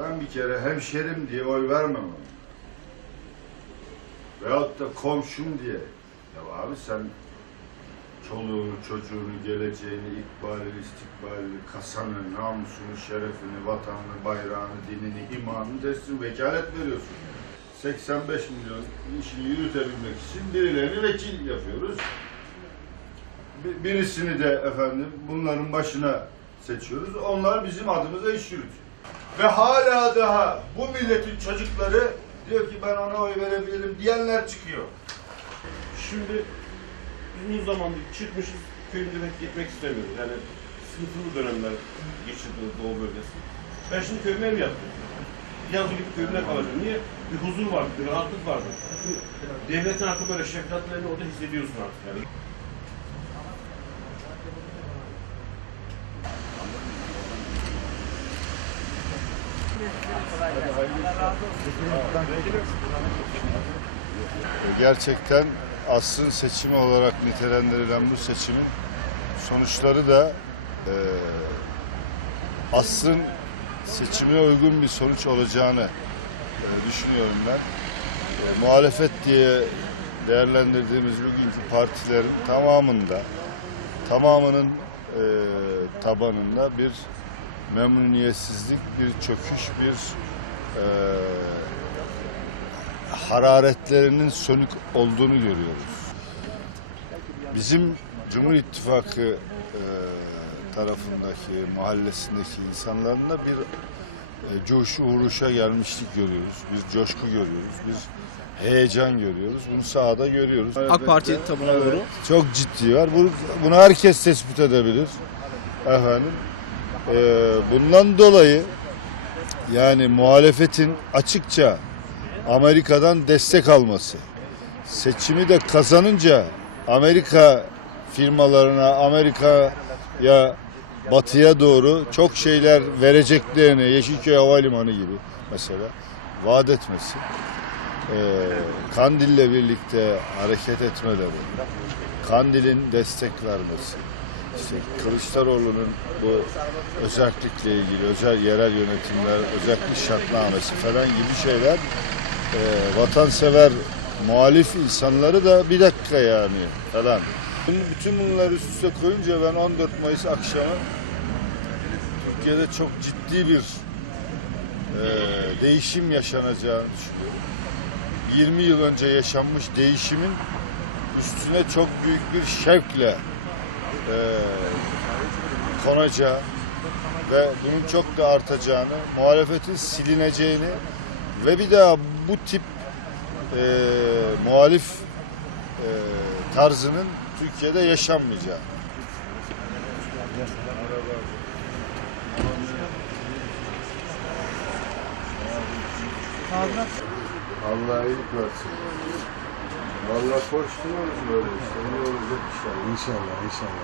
Ben bir kere hemşerim diye oy vermem ona. Veyahut da komşum diye. Ya abi sen çoluğunu, çocuğunu, geleceğini, ikbalini, istikbalini, kasanı, namusunu, şerefini, vatanını, bayrağını, dinini, imanını teslim vekalet veriyorsun. 85 milyon işini yürütebilmek için birilerini vekil yapıyoruz. Bir- Birisini de efendim bunların başına seçiyoruz. Onlar bizim adımıza iş yürütüyor. Ve hala daha bu milletin çocukları diyor ki ben ona oy verebilirim diyenler çıkıyor. Şimdi uzun zamandır çıkmışız köyümüze pek gitmek istemiyoruz. Yani sıkıntılı dönemler geçirdi Doğu bölgesi. Ben şimdi köyüme ev yaptım. Yazı gibi köyümde kalacağım. Niye? Bir huzur vardı, bir rahatlık vardı. Devletin artık böyle şefkatlerini orada hissediyorsun artık yani. Gerçekten asrın seçimi olarak nitelendirilen bu seçimin sonuçları da e, asrın seçimine uygun bir sonuç olacağını e, düşünüyorum ben. E, muhalefet diye değerlendirdiğimiz bugünkü partilerin tamamında, tamamının e, tabanında bir memnuniyetsizlik, bir çöküş, bir e, hararetlerinin sönük olduğunu görüyoruz. Bizim Cumhur İttifakı e, tarafındaki, mahallesindeki insanların da bir e, coşu uğruşa gelmişlik görüyoruz. Biz coşku görüyoruz. Biz heyecan görüyoruz. Bunu sahada görüyoruz. AK Parti tabuna Evet, doğru. Çok ciddi var. Bu- Bunu herkes tespit edebilir. Efendim. Ee, bundan dolayı yani muhalefetin açıkça Amerika'dan destek alması, seçimi de kazanınca Amerika firmalarına, Amerika'ya, batıya doğru çok şeyler vereceklerini, Yeşilköy Havalimanı gibi mesela vaat etmesi, ee, Kandil'le birlikte hareket etmeleri, Kandil'in destek vermesi, işte Kılıçdaroğlu'nun bu özellikle ilgili özel yerel yönetimler, özellik şartnamesi falan gibi şeyler e, vatansever muhalif insanları da bir dakika yani falan. Bütün bunları üst üste koyunca ben 14 Mayıs akşamı Türkiye'de çok ciddi bir e, değişim yaşanacağını düşünüyorum. 20 yıl önce yaşanmış değişimin üstüne çok büyük bir şevkle e, konacağı ve bunun çok da artacağını, muhalefetin silineceğini ve bir daha bu tip e, muhalif e, tarzının Türkiye'de yaşanmayacağı. Allah iyilik versin. Vallahi koşturuyoruz böyle işte. İyi inşallah. İnşallah inşallah.